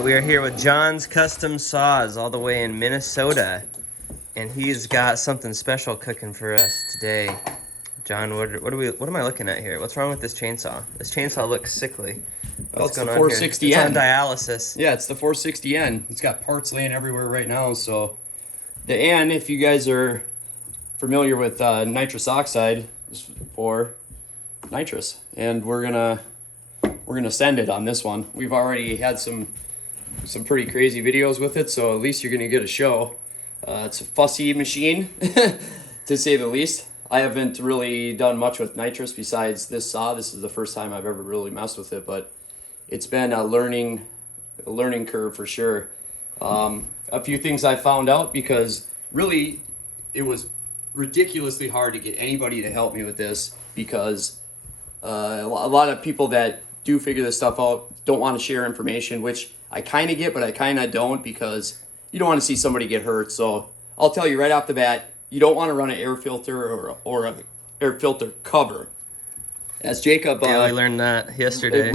right, we are here with John's Custom Saws all the way in Minnesota, and he's got something special cooking for us today. John, what am I looking at here? What's wrong with this chainsaw? This chainsaw looks sickly. Well, What's it's going the on here? 460N. It's on dialysis. Yeah, it's the 460N. It's got parts laying everywhere right now. So the N, if you guys are familiar with nitrous oxide, is for nitrous, and we're gonna send it on this one. We've already had some pretty crazy videos with it, so at least you're gonna get a show. It's a fussy machine, to say the least. I haven't really done much with nitrous besides this saw. This is the first time I've ever really messed with it, but it's been a learning curve for sure. A few things I found out, because really it was ridiculously hard to get anybody to help me with this, because a lot of people that do figure this stuff out don't want to share information, which I kind of get, but I kind of don't, because you don't want to see somebody get hurt. So I'll tell you right off the bat, you don't want to run an air filter or an air filter cover. As Jacob... Yeah, we learned that yesterday.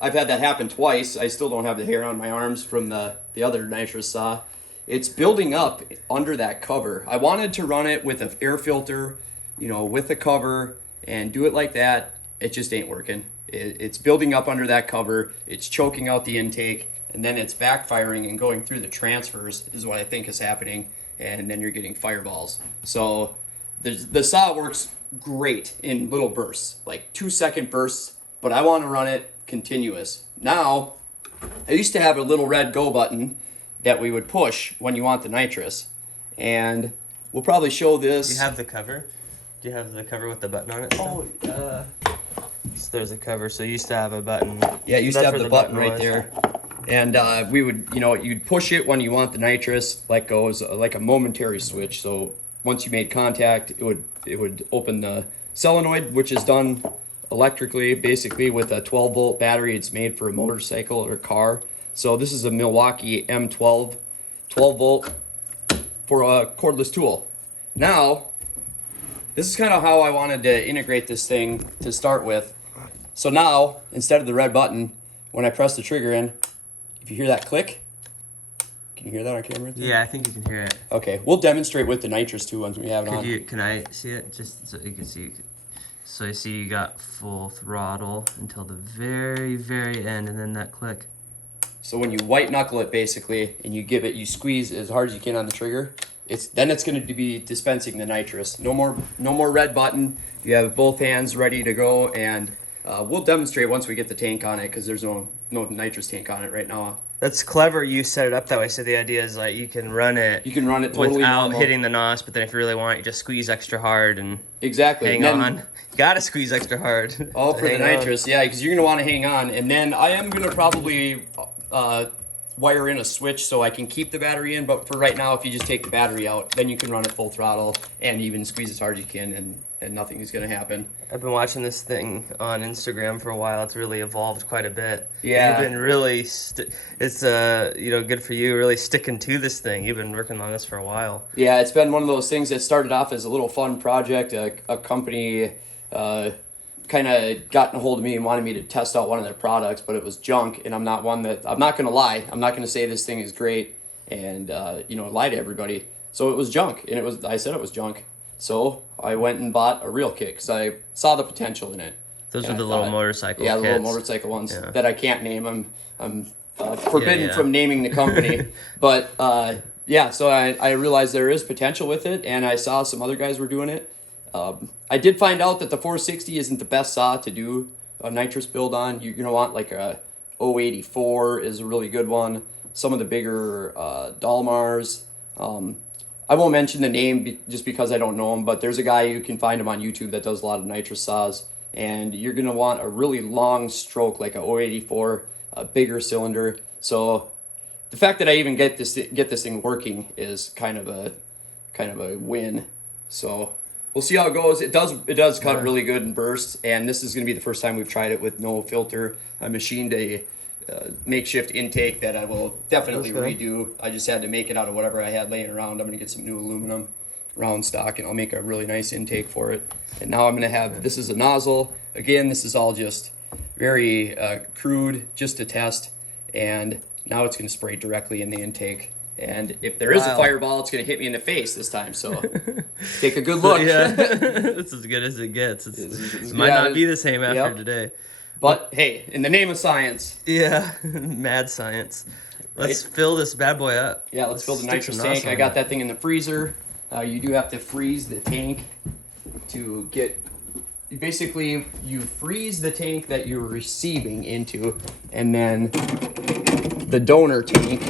I've had that happen twice. I still don't have the hair on my arms from the other nitrous saw. It's building up under that cover. I wanted to run it with an air filter, with a cover, and do it like that. It just ain't working. It's building up under that cover. It's choking out the intake, and then it's backfiring and going through the transfers is what I think is happening, and then you're getting fireballs. So the saw works great in little bursts, like 2-second bursts, but I want to run it continuous. Now, I used to have a little red go button that we would push when you want the nitrous, and we'll probably show this. Do you have the cover? Do you have the cover with the button on it? Oh, so there's a cover. So you used to have a button. Yeah, you used to have the button right was. there. And we would, you'd push it when you want the nitrous, let go, like a momentary switch. So once you made contact, it would open the solenoid, which is done electrically, basically with a 12-volt battery. It's made for a motorcycle or car. So this is a Milwaukee M12, 12-volt for a cordless tool. Now, this is kind of how I wanted to integrate this thing to start with. So now, instead of the red button, when I press the trigger in, if you hear that click, can you hear that on camera? Yeah, I think you can hear it. Okay, we'll demonstrate with the nitrous too once we have it on. Can I see it? Just so you can see. So you see you got full throttle until the very, very end, and then that click. So when you white knuckle it basically, and you squeeze as hard as you can on the trigger, it's going to be dispensing the nitrous. No more red button. You have both hands ready to go, and we'll demonstrate once we get the tank on it, because there's no nitrous tank on it right now. That's clever. You set it up that way. So the idea is like you can run it. You can run it totally without normal. hitting the NOS, but then if you really want, you just squeeze extra hard and exactly hang on. You gotta squeeze extra hard. All for the nitrous, yeah, because you're gonna want to hang on. And then I am gonna probably wire in a switch so I can keep the battery in. But for right now, if you just take the battery out, then you can run it full throttle and even squeeze as hard as you can, and nothing is gonna happen. I've been watching this thing on Instagram for a while. It's really evolved quite a bit. Yeah. You've been really, it's good for you, really sticking to this thing. You've been working on this for a while. Yeah, it's been one of those things that started off as a little fun project. A company kind of got a hold of me and wanted me to test out one of their products, but it was junk, and I'm not gonna lie. I'm not gonna say this thing is great and lie to everybody. So it was junk, and I said it was junk. So I went and bought a real kit because I saw the potential in it. Those are the little motorcycle Yeah, kits. the little motorcycle ones that I can't name. I'm forbidden from naming the company. But so I realized there is potential with it, and I saw some other guys were doing it. I did find out that the 460 isn't the best saw to do a nitrous build on. You're going to want like a 084 is a really good one. Some of the bigger Dalmars. I won't mention the name just because I don't know him, but there's a guy, you can find him on YouTube, that does a lot of nitrous saws. And you're going to want a really long stroke, like a 084, a bigger cylinder. So the fact that I even get this thing working is kind of a win. So we'll see how it goes. It does cut really good in bursts, and this is going to be the first time we've tried it with no filter. I machined a makeshift intake that I will definitely redo. I just had to make it out of whatever I had laying around. I'm going to get some new aluminum round stock, and I'll make a really nice intake for it. And now I'm going to have, this is a nozzle, again, this is all just very crude, just to test. And now it's going to spray directly in the intake. And if there is a fireball, it's going to hit me in the face this time. So take a good look. Yeah, it's as good as it gets. It might not be the same after today. But hey, in the name of science. Yeah, mad science. Let's fill this bad boy up. Yeah, let's fill the nitrous tank. I got that thing in the freezer. You do have to freeze the tank to get... Basically, you freeze the tank that you're receiving into, and then the donor tank,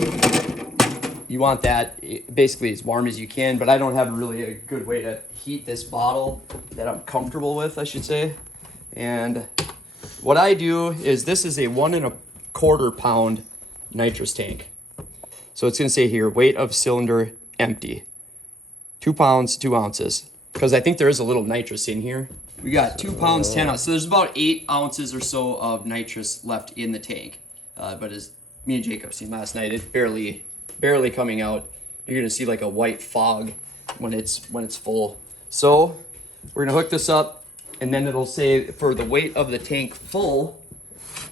you want that basically as warm as you can, but I don't have really a good way to heat this bottle that I'm comfortable with, I should say. And what I do is, this is a 1 1/4 pound nitrous tank. So it's going to say here, weight of cylinder empty. 2 pounds, 2 ounces. Because I think there is a little nitrous in here. We got 2 pounds, 10 ounces. So there's about 8 ounces or so of nitrous left in the tank. But as me and Jacob seen last night, it's barely coming out. You're gonna see like a white fog when it's full. So we're gonna hook this up, and then it'll say for the weight of the tank full,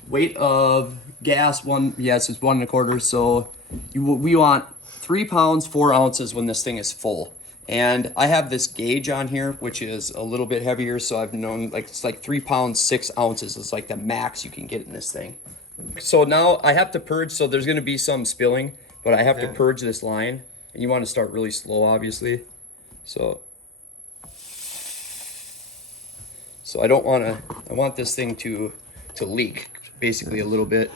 weight of gas it's 1 1/4. So we want 3 pounds, 4 ounces when this thing is full. And I have this gauge on here, which is a little bit heavier, so I've known it's like 3 pounds, 6 ounces is like the max you can get in this thing. So now I have to purge, so there's gonna be some spilling, but I have to purge this line, and you want to start really slow, obviously. So I want this thing to leak basically a little bit,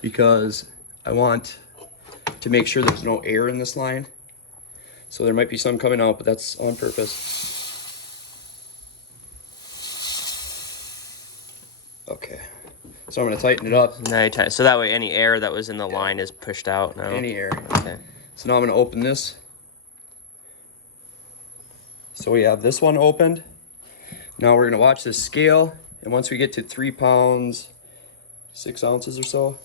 because I want to make sure there's no air in this line. So there might be some coming out, but that's on purpose. Okay. So I'm going to tighten it up. Now you tighten. So that way any air that was in the line is pushed out now. Any air. Okay. So now I'm going to open this. So we have this one opened. Now we're going to watch this scale. And once we get to 3 pounds, 6 ounces or so,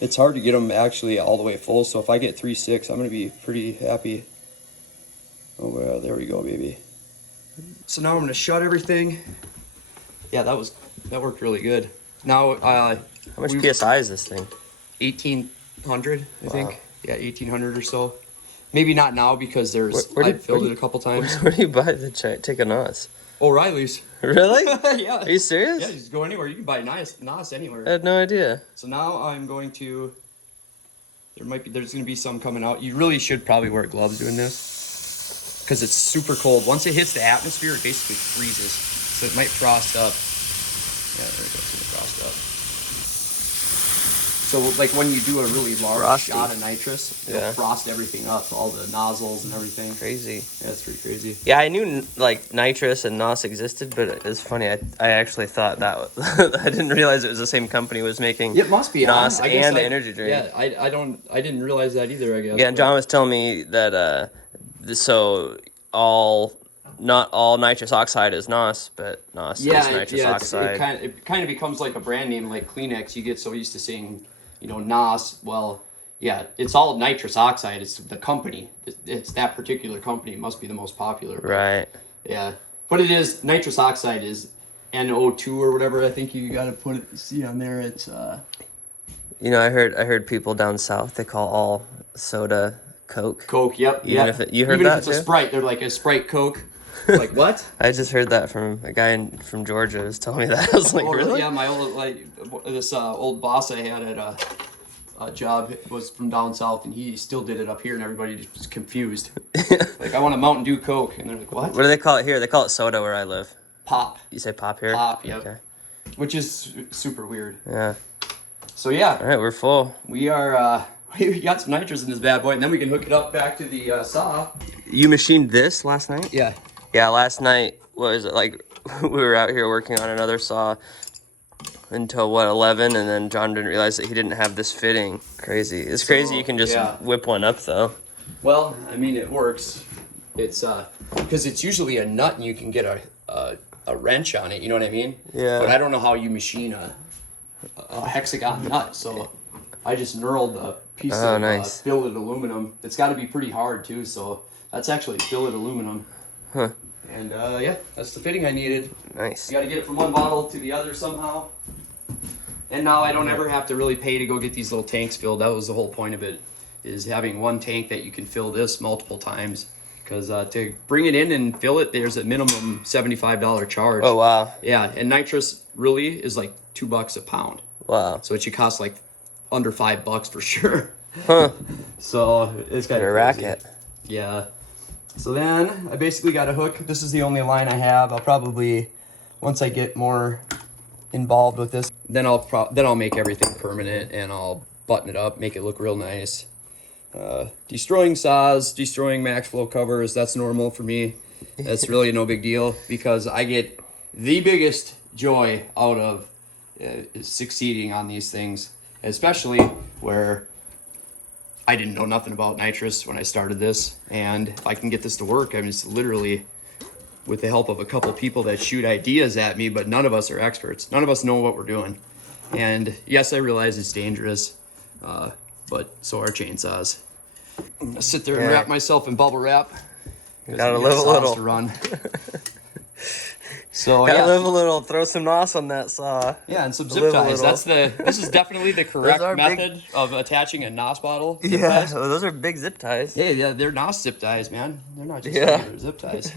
it's hard to get them actually all the way full, so if I get 3.6, I'm going to be pretty happy. Oh, well, there we go, baby. So now I'm going to shut everything. Yeah, that worked really good. Now, how much PSI is this thing? 1,800, I think. Yeah, 1,800 or so. Maybe not now, because I filled it a couple times. Where do you buy the take a NOS? O'Reilly's. Really? Yeah. Are you serious? Yeah, you just go anywhere. You can buy NOS anywhere. I had no idea. So now I'm going to... There's going to be some coming out. You really should probably wear gloves doing this, because it's super cold. Once it hits the atmosphere, it basically freezes. So it might frost up. Yeah, there it goes. It's going to frost up. So like when you do a really large shot of nitrous, it'll frost everything up, all the nozzles and everything. Crazy. Yeah, it's pretty crazy. Yeah, I knew like nitrous and NOS existed, but it's funny. I actually thought that I didn't realize it was the same company was making. It must be NOS and the energy drink. Yeah, I didn't realize that either, I guess. Yeah, and John was telling me that not all nitrous oxide is NOS, but NOS is nitrous oxide. It kind of becomes like a brand name, like Kleenex. You get so used to saying, NOS. Well, yeah, it's all nitrous oxide. It's the company. It's that particular company. It must be the most popular. Right. Yeah, but it is, nitrous oxide is NO2 or whatever. I think you got to see on there. It's I heard people down south, they call all soda Coke. Coke. Yep. You heard that Even if it's a Sprite, they're like a Sprite Coke. Like what? I just heard that from a guy from Georgia was telling me that. I was like, really? Yeah, my old old boss I had at a job was from down south, and he still did it up here, and everybody just was confused. Like, I want a Mountain Dew Coke, and they're like, what? What do they call it here? They call it soda where I live. Pop. You say pop here? Pop. Yep. Okay. Which is super weird. Yeah. So yeah. All right, we're full. We are. We got some nitrous in this bad boy, and then we can hook it up back to the saw. You machined this last night? Yeah. Yeah, last night, what was it, like, we were out here working on another saw until, 11, and then John didn't realize that he didn't have this fitting. Crazy. It's crazy you can just whip one up, though. Well, I mean, it works. It's, because it's usually a nut, and you can get a wrench on it, you know what I mean? Yeah. But I don't know how you machine a hexagon nut, so I just knurled a piece of billet aluminum. It's got to be pretty hard, too, so that's actually billet aluminum. Huh. And yeah, that's the fitting I needed. Nice. You got to get it from one bottle to the other somehow. And now I don't ever have to really pay to go get these little tanks filled. That was the whole point of it, is having one tank that you can fill this multiple times. Because to bring it in and fill it, there's a minimum $75 charge. Oh, wow. Yeah, and nitrous really is like $2 a pound. Wow. So it should cost like under $5 for sure. Huh. So it's kind of a racket. Yeah. So then I basically got a hook. This is the only line I have. I'll probably, once I get more involved with this, then I'll make everything permanent and I'll button it up, make it look real nice. Destroying saws, destroying max flow covers, that's normal for me. That's really no big deal because I get the biggest joy out of succeeding on these things, especially where I didn't know nothing about nitrous when I started this, and if I can get this to work, I'm just literally, with the help of a couple people that shoot ideas at me, but none of us are experts. None of us know what we're doing. And yes, I realize it's dangerous, but so are chainsaws. I'm gonna sit there and wrap myself in bubble wrap. Gotta live a little. To run. So Gotta live a little. Throw some NOS on that saw. Yeah, and some zip ties. This is definitely the correct method of attaching a NOS bottle. Yeah, those are big zip ties. Yeah, they're NOS zip ties, man. They're not just regular zip ties.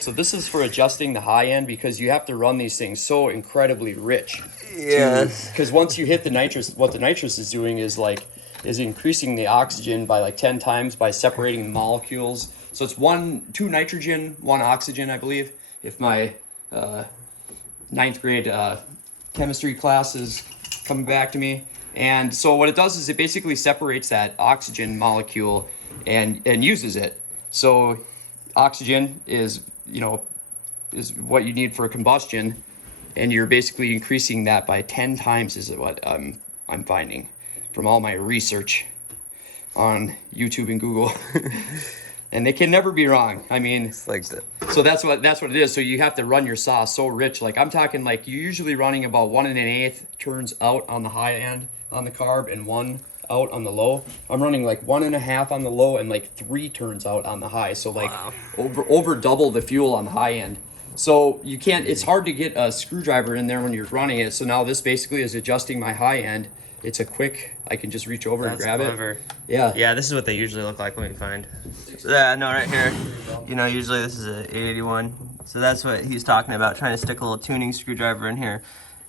So this is for adjusting the high end because you have to run these things so incredibly rich. Yes. Because once you hit the nitrous, what the nitrous is doing is increasing the oxygen by like 10 times by separating the molecules. So it's 2 nitrogen, 1 oxygen, I believe. If my 9th grade chemistry class is coming back to me. And so what it does is it basically separates that oxygen molecule and uses it. So oxygen is what you need for combustion, and you're basically increasing that by 10 times is what I'm finding from all my research on YouTube and Google. And they can never be wrong. I mean, it's like that. So that's what it is. So you have to run your saw so rich. Like I'm talking, like you're usually running about 1 1/8 turns out on the high end on the carb and 1 out on the low. I'm running like 1 1/2 on the low and like 3 turns out on the high. So like over double the fuel on the high end. So you can't. It's hard to get a screwdriver in there when you're running it. So now this basically is adjusting my high end. It's a quick, I can just reach over and grab it. Yeah. Yeah, this is what they usually look like. Let me find. Yeah, no, right here. Usually this is a 881. So that's what he's talking about, trying to stick a little tuning screwdriver in here.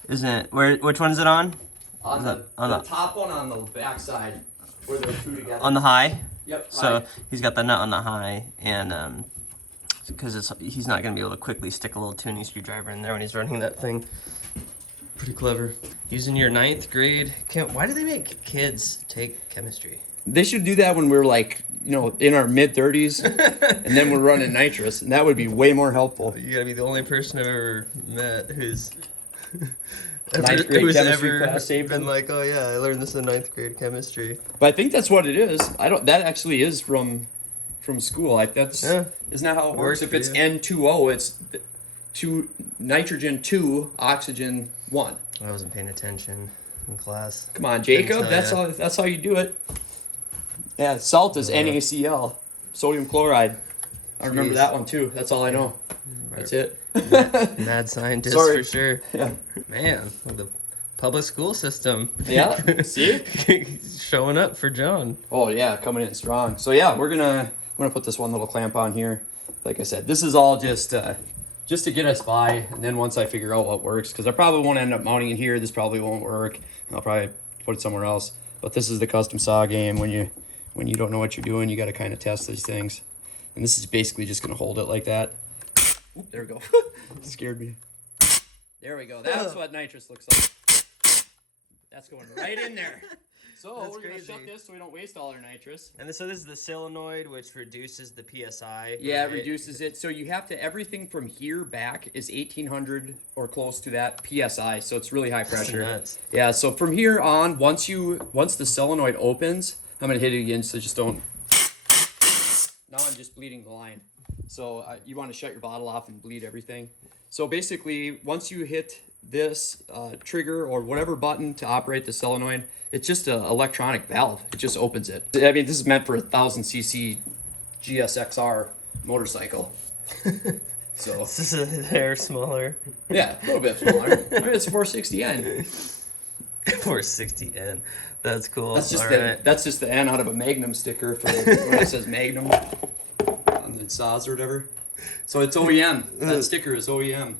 Isn't it? Which one is it on? On the top one on the back side, where they're 2 together. On the high? Yep. So high. he's got the nut on the high, and because he's not going to be able to quickly stick a little tuning screwdriver in there when he's running that thing. Pretty clever. Using your 9th grade why do they make kids take chemistry? They should do that when we're like, in our mid-30s, and then we're running nitrous, and that would be way more helpful. You gotta be the only person I've ever met who's 9th grade chemistry class saved been them. like, oh yeah, I learned this in 9th grade chemistry. But I think that's what it is. That actually is from school. Isn't that how it works? If it's N2O, it's 2 nitrogen 2 oxygen 1. I wasn't paying attention in class. Come on, Jacob. That's how you do it. Yeah, salt is NaCl, sodium chloride. I remember that one too. That's all I know. That's it. Mad scientist for sure. Yeah. Man, the public school system. Yeah. See? Showing up for John. Oh yeah, coming in strong. So yeah, I'm gonna put this one little clamp on here. Like I said, this is all just to get us by, and then once I figure out what works, because I probably won't end up mounting it here. This probably won't work. I'll probably put it somewhere else. But this is the custom saw game. When you don't know what you're doing, you got to kind of test these things. And this is basically just going to hold it like that. Oop, there we go. Scared me. There we go. That's what nitrous looks like. That's going right in there. So we're going to shut this so we don't waste all our nitrous. And so this is the solenoid, which reduces the PSI. Yeah, it reduces it. So you have to, everything from here back is 1800 or close to that PSI. So it's really high pressure. Nuts. Yeah, so from here on, once the solenoid opens, I'm going to hit it again so just don't. Now I'm just bleeding the line. So you want to shut your bottle off and bleed everything. So basically, once you hit this trigger or whatever button to operate the solenoid, it's just an electronic valve. It just opens it. I mean, this is meant for a 1000cc GSXR motorcycle. So This is a hair smaller. yeah, a little bit smaller. I mean, it's 460N. 460N. That's cool. That's just All the right. that's just the N out of a Magnum sticker for when it says Magnum on the saws or whatever. So it's OEM. That sticker is OEM.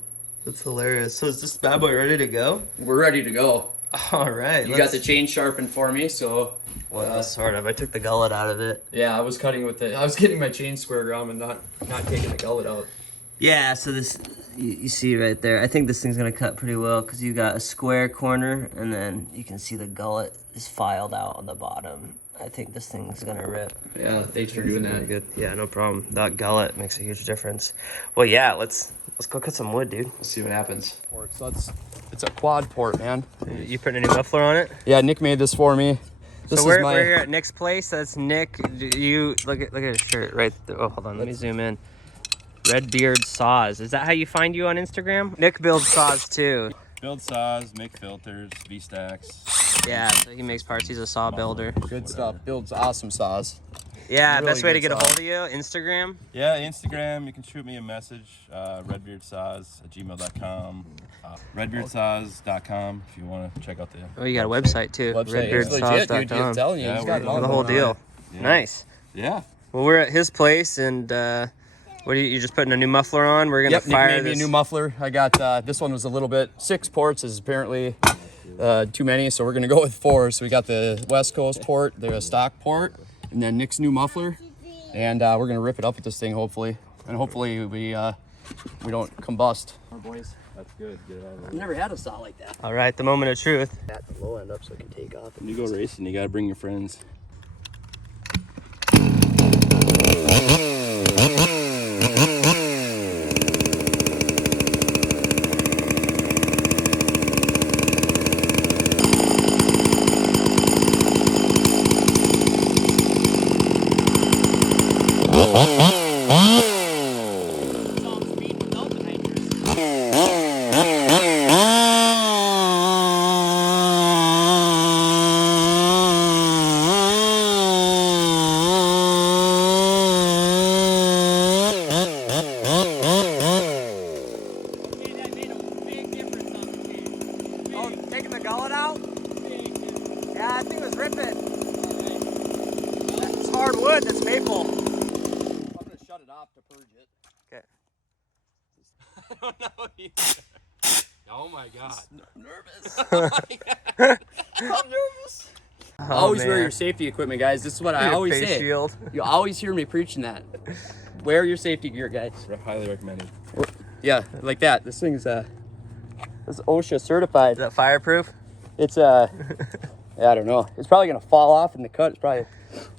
That's hilarious. So is this bad boy ready to go? We're ready to go. All right. You got the chain sharpened for me, so Well, sort of. I took the gullet out of it. yeah, I was getting my chain squared around and not taking the gullet out. Yeah, so this, you see right there, I think this thing's gonna cut pretty well because you got a square corner and then you can see the gullet is filed out on the bottom. I think this thing's gonna rip. Yeah, thanks for doing that. Good. Yeah, no problem. That gullet makes a huge difference. Well, yeah, let's go cut some wood, dude. Let's see what happens. So it's a quad port, man. You putting a new muffler on it? Yeah, Nick made this for me. So we're here at Nick's place. That's Nick. You look at his shirt right there. Oh, hold on. Let me zoom in. Redbeard Saws. Is that how you find you on Instagram? Nick builds saws too. Build saws, make filters, V-stacks. Yeah, so he makes parts. He's a saw builder. Good stuff. Builds awesome saws. Yeah, Really best way to good get a saw. hold of you, Instagram. Yeah, Instagram, you can shoot me a message, redbeardsaws@gmail.com, redbeardsaws.com if you want to check out the Oh, you got a website too. It's legit, dude. I'm Redbeardsaws.com. telling you, Yeah, he's got it we're all The whole going on. deal. Yeah. Nice. Yeah. Well, we're at his place, and what are you just putting a new muffler on? We're gonna Yep, Nick fire made me a this. new muffler. I got this one was a little bit 6 ports is apparently too many, so we're gonna go with 4. So we got the West Coast port, the stock port, and then Nick's new muffler, and we're gonna rip it up with this thing hopefully, and hopefully we don't combust. Our boys. That's good. Get it out of the I've way. never had a saw like that. All right, the moment of truth. At the low end up so it can take off. When you go racing, you got to bring your friends. Taking the gullet out? Yeah, I think it was ripping. It's hard wood, that's maple. I'm gonna shut it off to purge it. Okay. I don't know. Oh my god. I'm nervous. I'm nervous. Always wear your safety equipment, guys. This is what I always face say. shield. You always hear me preaching that. Wear your safety gear, guys. Highly recommended. Yeah, like that. This thing's it's OSHA certified. Is that fireproof? It's yeah, I don't know. It's probably gonna fall off in the cut. It's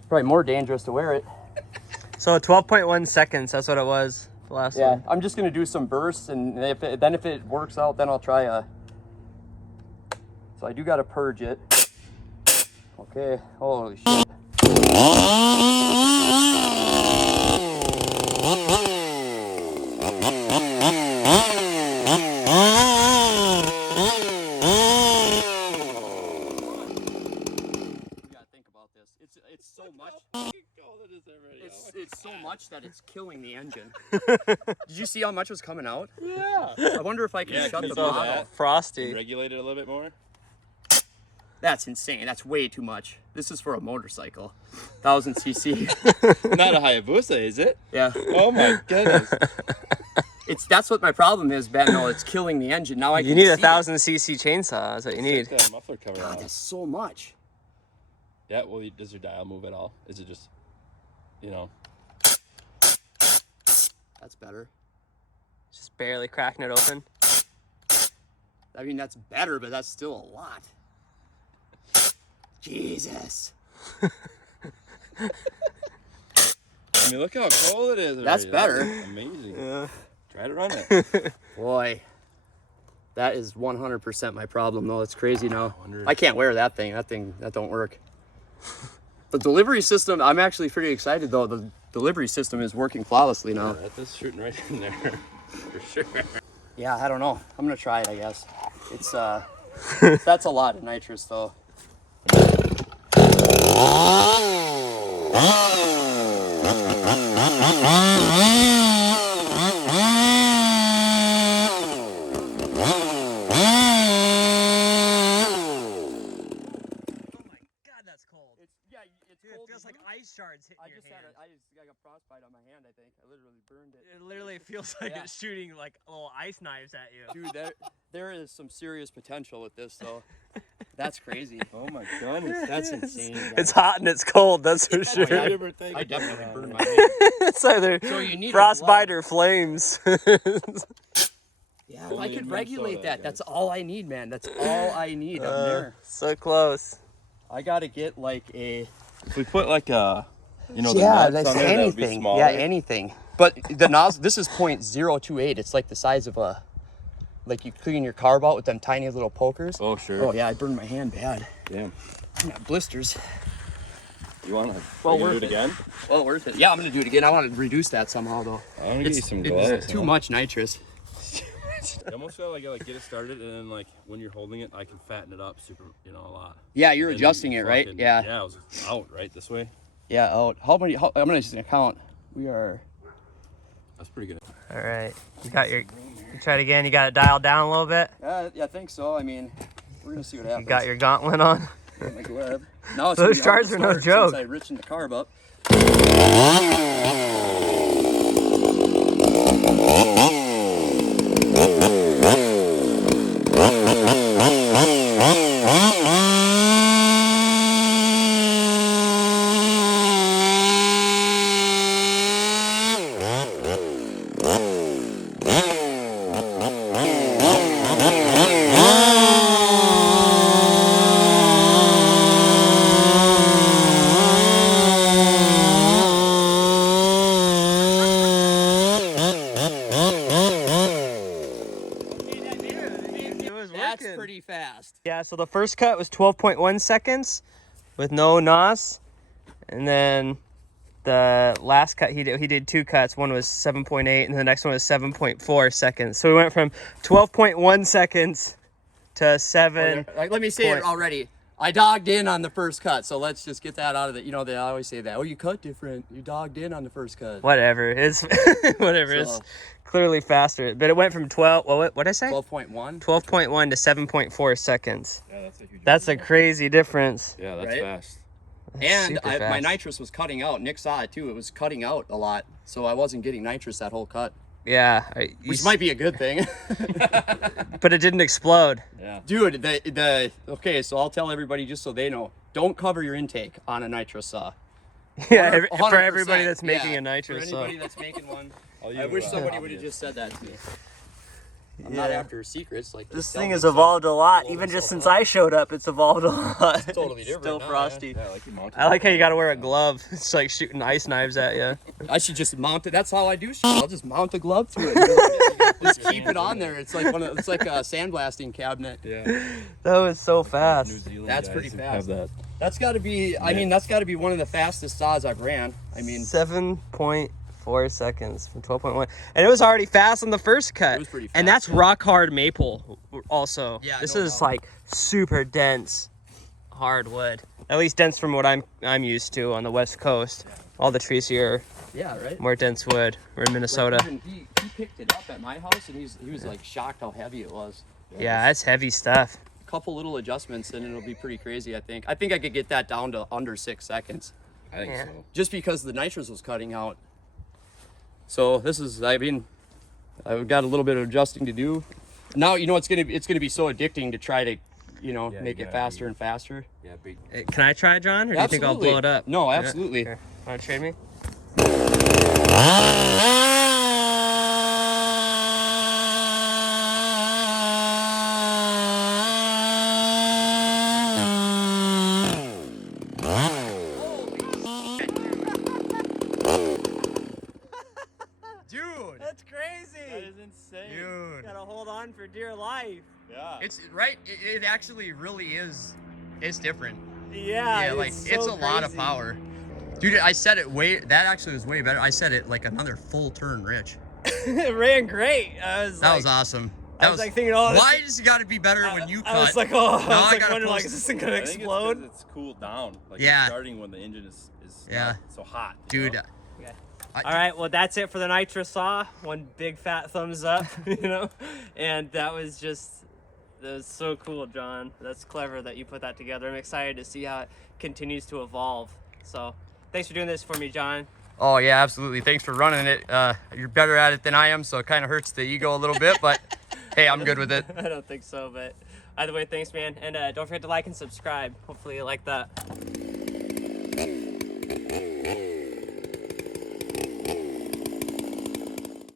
probably more dangerous to wear it. So 12.1 seconds, that's what it was. The last Yeah, one. I'm just gonna do some bursts, and if it works out, then I'll try a. So I do gotta purge it. Okay. Holy shit. It's so much. It's so much that it's killing the engine. Did you see how much was coming out? Yeah. I wonder if I can shut the it's bottle. that. Frosty. Regulate it a little bit more. That's insane. That's way too much. This is for a motorcycle. 1000 cc. Not a Hayabusa, is it? Yeah. Oh my goodness. That's what my problem is, Ben. No, it's killing the engine. Now I can You need see a it. 1000 cc chainsaw, that's what you need. Take that muffler cover God, off. that's so much. Yeah, well, does your dial move at all? Is it just, you know? That's better. Just barely cracking it open. I mean, that's better, but that's still a lot. Jesus. I mean, look how cold it is. That's already. better. That's amazing. Yeah. Try to run it. Boy, that is 100% my problem, though. It's crazy now. wonder- I can't wear that thing. That don't work. The delivery system, I'm actually pretty excited, though. The delivery system is working flawlessly now. That is shooting right in there, for sure. Yeah, I don't know. I'm gonna try it, I guess. It's that's a lot of nitrous, though. feels like ice shards hitting your hand. I just got a frostbite on my hand, I think. I literally burned it. It literally feels like Yeah. it's shooting like little ice knives at you. Dude, there is some serious potential with this, though. That's crazy. Oh my goodness. That's insane. Guys. It's hot and it's cold, that's for sure. I never think I about definitely that. burned my hand. It's either So you need a frostbite glove. or flames. Yeah, if Only I could in regulate Minnesota, that, that's guys. all I need, man. That's all I need up there. So close. I gotta get like a... If we put like a, the nuts that's on there, that would be anything. smaller. Yeah, anything. But the nozzle, this is .028. It's like the size of a... Like you clean your carb out with them tiny little pokers. Oh, sure. Oh, yeah, I burned my hand bad. Damn. I got blisters. You want to Well, do worth it it. again? Well, worth it. Yeah, I'm gonna do it again. I want to reduce that somehow, though. I'm going to get you some gloves. It's too much nitrous. I almost feel like I get it started, and then like when you're holding it, I can fatten it up super, a lot. Yeah, you're And then adjusting it, right? fucking- Yeah. Yeah, I was out right this way. Yeah, out. How many? I'm gonna just count. We are... That's pretty good. All right, you got your. You tried again. You got it dialed down a little bit. Yeah, I think so. I mean, we're gonna see what happens. You got your gauntlet on. Got my glove. Now it's Those gonna be hard to shards are no start joke. Since I richened the carb up. It was That's working. pretty fast. Yeah, so the first cut was 12.1 seconds with no NOS. And then the last cut he did two cuts. One was 7.8 and the next one was 7.4 seconds. So we went from 12.1 seconds to 7. Let me say it already. I dogged in on the first cut, so let's just get that out of it. You know, they always say that. Oh, you cut different. You dogged in on the first cut. Whatever. It's whatever. It's So- clearly faster. But it went from 12. What did I say? 12.1. 12.1 to 7.4 seconds. Yeah, that's a huge. That's a crazy difference. Yeah, that's Right? fast. And super my fast. nitrous was cutting out. Nick saw it too. It was cutting out a lot, so I wasn't getting nitrous that whole cut, Yeah. which might be a good thing. But it didn't explode. Yeah. Dude, okay, so I'll tell everybody just so they know. Don't cover your intake on a nitrous saw. Yeah, 100%, for everybody that's making yeah. a nitrous. For anybody that's making one. All I you, wish somebody would obvious. have just said that to me. I'm not Yeah. after secrets. Like This just tell thing me has so. evolved a lot. blow Even just myself since up. I showed up, it's evolved a lot. It's totally different Still now, frosty. Yeah, like you mounted. I like how you gotta wear a glove. It's like shooting ice knives at you. I should just mount it. That's how I do shit. I'll just mount a glove to it. Just keep it on there. It's like it's like a sandblasting cabinet. Yeah. That was so New fast. Zealand That's guys pretty who fast. Have that. That's got to be. I mean, that's got to be one of the fastest saws I've ran. I mean, 7.4 seconds from 12.1, and it was already fast on the first cut. It was pretty And fast, that's rock hard maple. Also, Yeah, this no is doubt. like super dense, hard wood. At least dense from what I'm used to on the West Coast. All the trees here are yeah, right. more dense wood. We're in Minnesota. Like, even he picked it up at my house, and he was like shocked how heavy it was. Yeah, that's heavy stuff. A couple little adjustments, and it'll be pretty crazy. I think I could get that down to under 6 seconds, I think Yeah. so. just because the nitrous was cutting out. So this is. I mean, I've got a little bit of adjusting to do. Now you know it's gonna be so addicting to try to, Yeah, make you it gotta faster and faster. Yeah, big. Can I try, John, or do you think I'll blow it up? No, Yeah. absolutely. Here. Want to trade me? Dude, That's crazy. insane. dude. Gotta hold on for dear life. Yeah. It's right. It actually really is. It's different. Yeah, Yeah, like it's a lot of power. Dude, I said it that actually was way better. I said it like another full turn rich. It ran great. That was awesome. I was like thinking, oh, why does it got to be better when you cut? I was like, oh, Now I was like gotta wondering, like, post- is this thing gonna I think explode? it's cooled down. Like Yeah. it's starting when the engine is Yeah. not so hot. you Dude. know? All right, well, that's it for the Nitrous saw. One big fat thumbs up, and that was so cool, John. That's clever that you put that together. I'm excited to see how it continues to evolve. So Thanks for doing this for me, John. Oh yeah, absolutely. Thanks for running it. You're better at it than I am, so it kind of hurts the ego a little bit, but hey, I'm good with it. I don't think so, but either way, thanks, man. And don't forget to like and subscribe. Hopefully you like that.